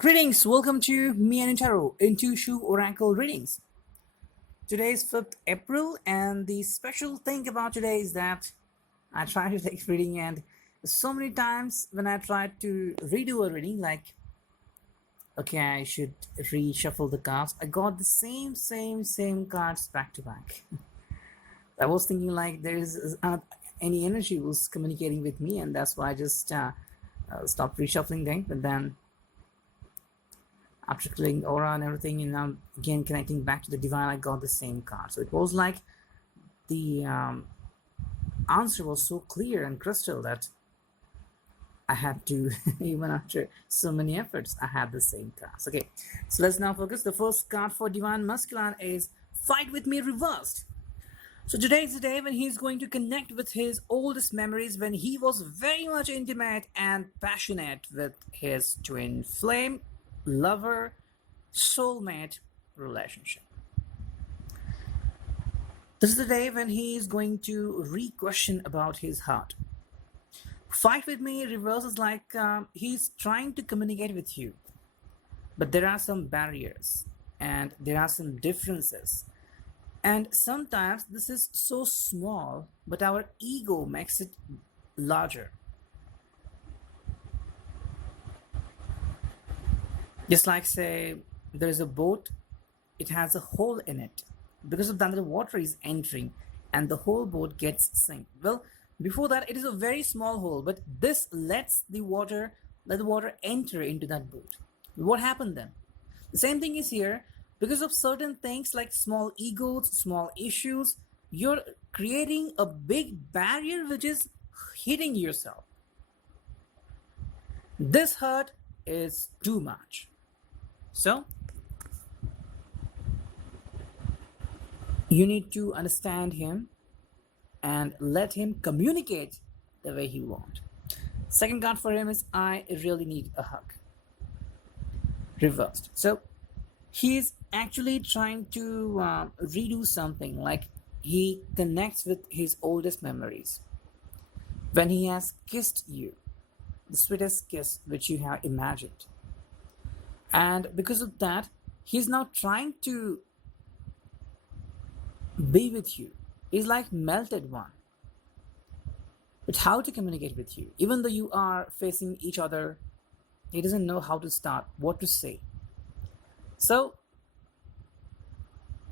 Greetings, welcome to me and Tarot into Shu Oracle Readings. Today is 5th April, and the special thing about today is that I try to take reading, and so many times when I try to redo a reading, like, okay, I should reshuffle the cards, I got the same cards back to back. I was thinking, like, there is any energy was communicating with me, and that's why I just stopped reshuffling them, but then after clicking aura and everything, and now again connecting back to the divine, I got the same card. So it was like the answer was so clear and crystal that I had to, even after so many efforts, I had the same cards. Okay, so let's now focus. The first card for divine masculine is Fight With Me reversed. So today is the day when he's going to connect with his oldest memories when he was very much intimate and passionate with his twin flame, lover, soulmate relationship. This is the day when he is going to re-question about his heart. Fight With Me reverses like he's trying to communicate with you, but there are some barriers and there are some differences. And sometimes this is so small, but our ego makes it larger. Just like, say, there's a boat, it has a hole in it. Because of that, the water is entering and the whole boat gets sink. Well, before that, it is a very small hole, but this lets let the water enter into that boat. What happened then? The same thing is here. Because of certain things like small egos, small issues, you're creating a big barrier which is hitting yourself. This hurt is too much. So, you need to understand him and let him communicate the way he wants. Second card for him is I really need a hug. Reversed. So, he's actually trying to redo something, like he connects with his oldest memories. When he has kissed you, the sweetest kiss which you have imagined. And because of that, he's now trying to be with you. He's like melted one. But how to communicate with you? Even though you are facing each other, he doesn't know how to start, what to say. So,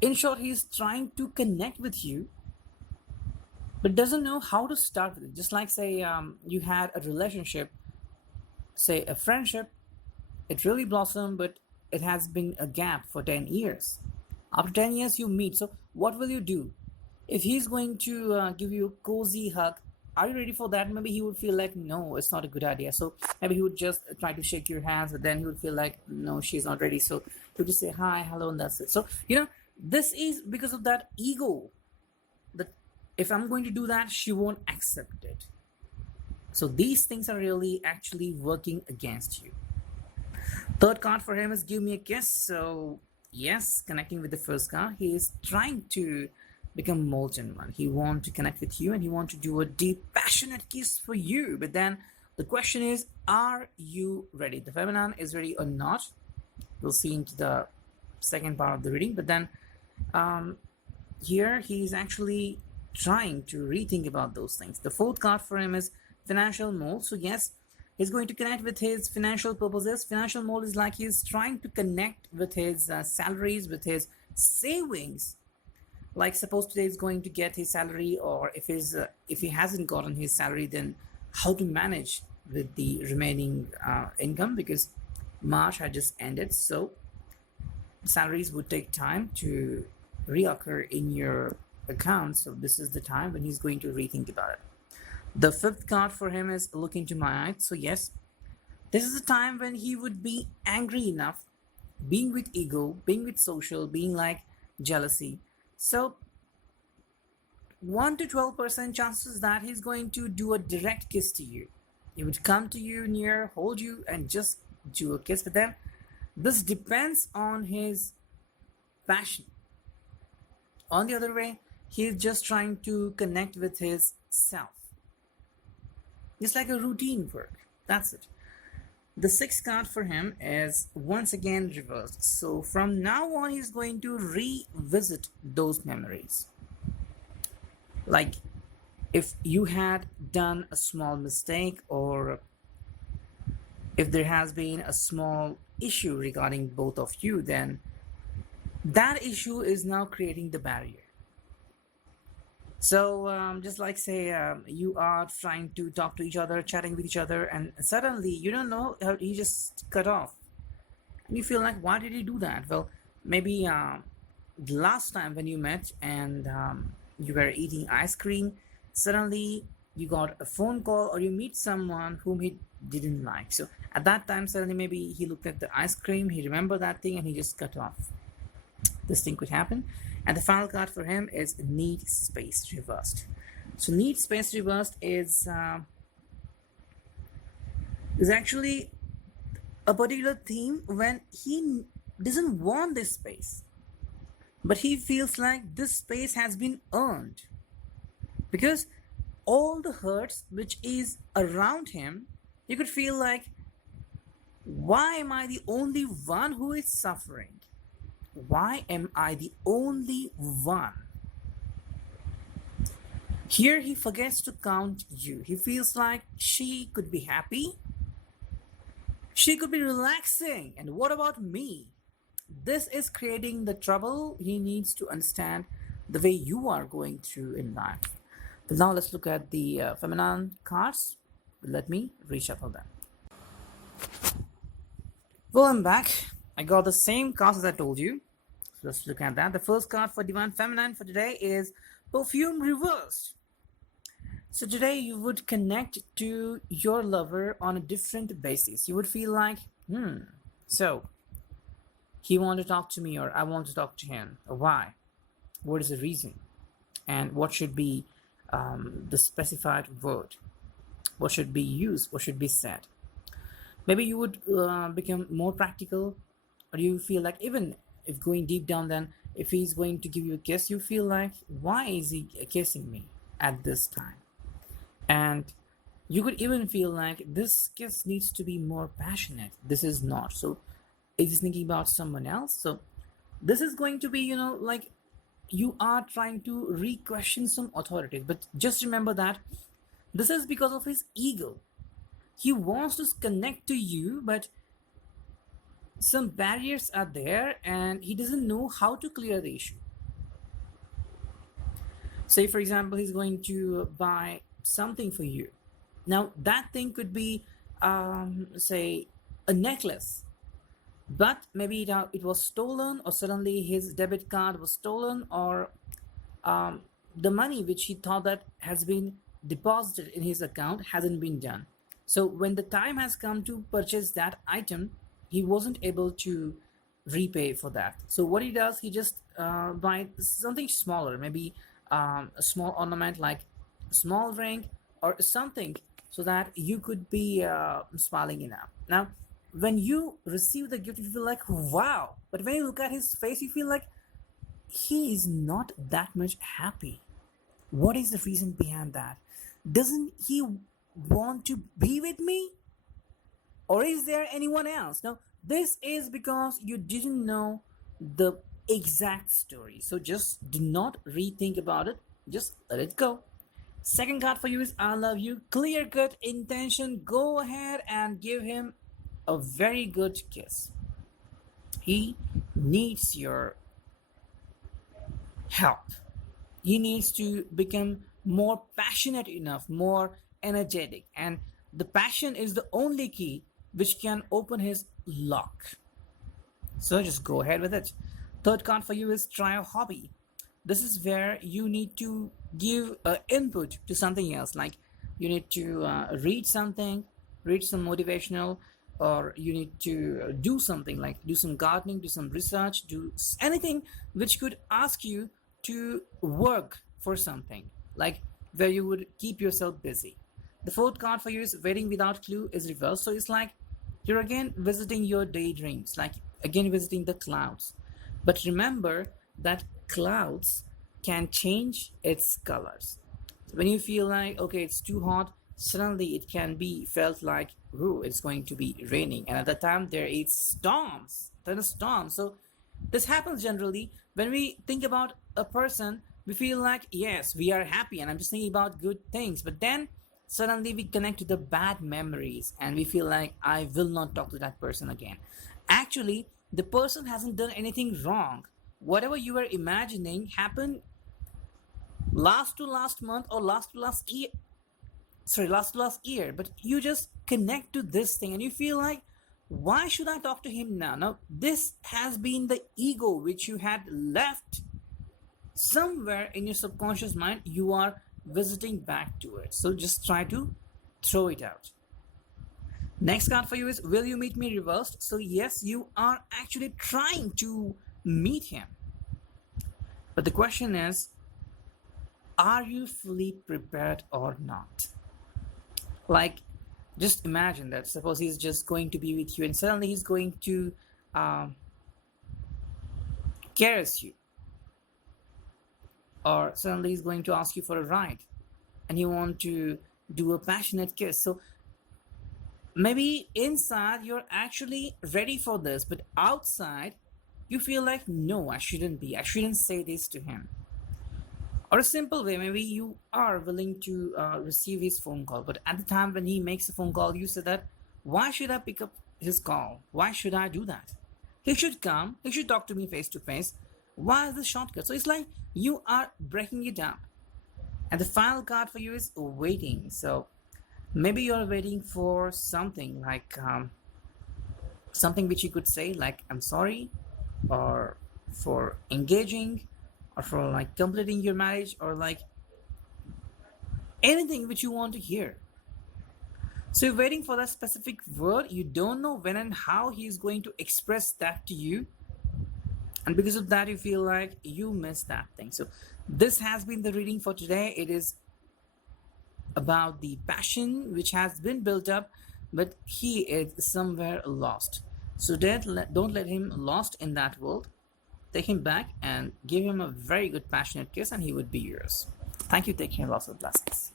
in short, he's trying to connect with you, but doesn't know how to start with it. Just like, say, you had a relationship, say a friendship, it really blossomed, but it has been a gap for 10 years. After 10 years, you meet. So, what will you do? If he's going to give you a cozy hug, are you ready for that? Maybe he would feel like, no, it's not a good idea. So, maybe he would just try to shake your hands, but then he would feel like, no, she's not ready. So, he would just say, hi, hello, and that's it. So, this is because of that ego, that if I'm going to do that, she won't accept it. So, these things are really actually working against you. Third card for him is Give Me a Kiss. So, yes, connecting with the first card, he is trying to become molten one. He wants to connect with you and he wants to do a deep, passionate kiss for you. But then the question is, are you ready? The feminine is ready or not? We'll see into the second part of the reading. But then here he's actually trying to rethink about those things. The fourth card for him is Financial Mole. So, yes, he's going to connect with his financial purposes. Financial mode is like he's trying to connect with his salaries, with his savings. Like, suppose today he's going to get his salary, or if he hasn't gotten his salary, then how to manage with the remaining income, because March had just ended. So salaries would take time to reoccur in your account. So this is the time when he's going to rethink about it. The fifth card for him is Look Into My Eyes. So, yes, this is a time when he would be angry enough, being with ego, being with social, being like jealousy. So, 1 to 12% chances that he's going to do a direct kiss to you. He would come to you near, hold you, and just do a kiss with them. This depends on his passion. On the other way, he's just trying to connect with his self. It's like a routine work. That's it. The sixth card for him is once again reversed. So from now on, he's going to revisit those memories. Like if you had done a small mistake, or if there has been a small issue regarding both of you, then that issue is now creating the barrier. So, just like say, you are trying to talk to each other, chatting with each other, and suddenly you don't know how he just cut off. And you feel like, why did he do that? Well, maybe the last time when you met and you were eating ice cream, suddenly you got a phone call or you meet someone whom he didn't like. So at that time, suddenly maybe he looked at the ice cream, he remembered that thing, and he just cut off. This thing could happen. And the final card for him is need space reversed. So need space reversed is actually a particular theme when he doesn't want this space, but he feels like this space has been earned, because all the hurts which is around him, you could feel like, why am I the only one who is suffering? Why am I the only one? Here he forgets to count you. He feels like she could be happy, she could be relaxing, and what about me? This is creating the trouble. He needs to understand the way you are going through in life. But now let's look at the feminine cards. Let me reshuffle them. Well, I'm back. I got the same cards as I told you. So let's look at that. The first card for Divine Feminine for today is Perfume Reversed. So today you would connect to your lover on a different basis. You would feel like, so he want to talk to me, or I want to talk to him. Why? What is the reason? And what should be the specified word? What should be used? What should be said? Maybe you would become more practical, or you feel like, even if going deep down, then if he's going to give you a kiss, you feel like, why is he kissing me at this time? And you could even feel like this kiss needs to be more passionate. This is not. So is he thinking about someone else? So this is going to be, like you are trying to re-question some authorities. But just remember that this is because of his ego. He wants to connect to you, but some barriers are there and he doesn't know how to clear the issue. Say, for example, he's going to buy something for you. Now, that thing could be, say, a necklace, but maybe it was stolen, or suddenly his debit card was stolen, or the money which he thought that has been deposited in his account hasn't been done. So when the time has come to purchase that item, he wasn't able to repay for that. So what he does, he just buy something smaller, maybe a small ornament like a small ring or something, so that you could be smiling enough. Now, when you receive the gift, you feel like, wow. But when you look at his face, you feel like he is not that much happy. What is the reason behind that? Doesn't he want to be with me? Or is there anyone else? Now, this is because you didn't know the exact story. So just do not rethink about it. Just let it go. Second card for you is I love you. Clear cut intention. Go ahead and give him a very good kiss. He needs your help. He needs to become more passionate enough, more energetic. And the passion is the only key which can open his lock. So just go ahead with it. Third card for you is try a hobby. This is where you need to give input to something else. Like you need to read something, read some motivational, or you need to do something like do some gardening, do some research, do anything which could ask you to work for something, like where you would keep yourself busy. The fourth card for you is waiting without clue is reversed. So it's like you're again visiting your daydreams, like again visiting the clouds. But remember that clouds can change its colors. When you feel like, okay, it's too hot, suddenly it can be felt like ooh, it's going to be raining, and at that time there is storms, thunderstorms. So this happens generally when we think about a person. We feel like, yes, we are happy and I'm just thinking about good things, but then suddenly we connect to the bad memories and we feel like, I will not talk to that person again. Actually, the person hasn't done anything wrong. Whatever you were imagining happened last to last month or last to last year, sorry, last to last year, but you just connect to this thing and you feel like, why should I talk to him now? Now this has been the ego which you had left somewhere in your subconscious mind. You are visiting back to it, so just try to throw it out. Next card for you is, will you meet me reversed? So yes, you are actually trying to meet him, but the question is, are you fully prepared or not? Like, just imagine that suppose he's just going to be with you and suddenly he's going to um, caress you, or suddenly he's going to ask you for a ride and you want to do a passionate kiss. So maybe inside you're actually ready for this, but outside you feel like, no, I shouldn't say this to him. Or a simple way, maybe you are willing to receive his phone call, but at the time when he makes a phone call, you say that, why should I pick up his call? Why should I do that? He should come, he should talk to me face to face. Why is this shortcut? So it's like you are breaking it down. And the final card for you is waiting. So maybe you're waiting for something like something which you could say, like, I'm sorry, or for engaging, or for like completing your marriage, or like anything which you want to hear. So you're waiting for that specific word. You don't know when and how he is going to express that to you. And because of that, you feel like you missed that thing. So this has been the reading for today. It is about the passion which has been built up, but he is somewhere lost. So don't let him lost in that world. Take him back and give him a very good passionate kiss and he would be yours. Thank you. Take care. Lots of blessings.